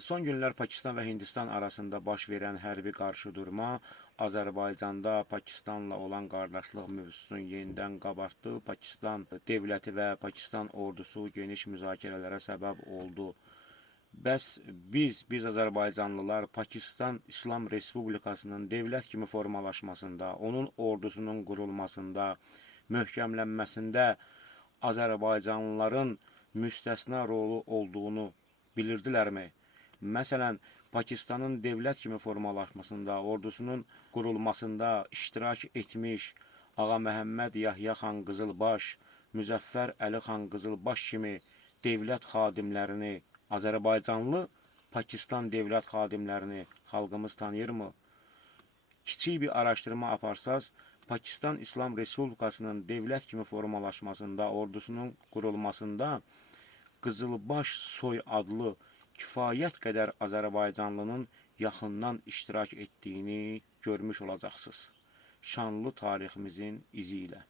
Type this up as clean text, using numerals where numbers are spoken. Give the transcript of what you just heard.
Son günlər Pakistan və Hindistan arasında baş verən hərbi qarşıdurma Azərbaycanda Pakistanla olan qardaşlıq mövzusunu yenidən qabartdı. Pakistan dövləti və Pakistan ordusu geniş müzakirələrə səbəb oldu. Bəs biz Azərbaycanlılar Pakistan İslam Respublikasının dövlət kimi formalaşmasında, onun ordusunun qurulmasında, möhkəmlənməsində Azərbaycanlıların müstəsna rolu olduğunu bilirdilərmi? Məsələn, Pakistanın dövlət kimi formalaşmasında, ordusunun qurulmasında iştirak etmiş Ağa Məhəmməd Yahya xan Qızılbaş, Müzəffər Əli xan Qızılbaş kimi dövlət xadimlərini, Azərbaycanlı Pakistan dövlət xadimlərini xalqımız tanıyırmı? Kiçik bir araşdırma aparsaz, Pakistan İslam Respublikasının dövlət kimi formalaşmasında, ordusunun qurulmasında Qızılbaş soy adlı kifayət qədər Azərbaycanlının yaxından iştirak etdiyini görmüş olacaqsınız. Şanlı tariximizin izi ilə.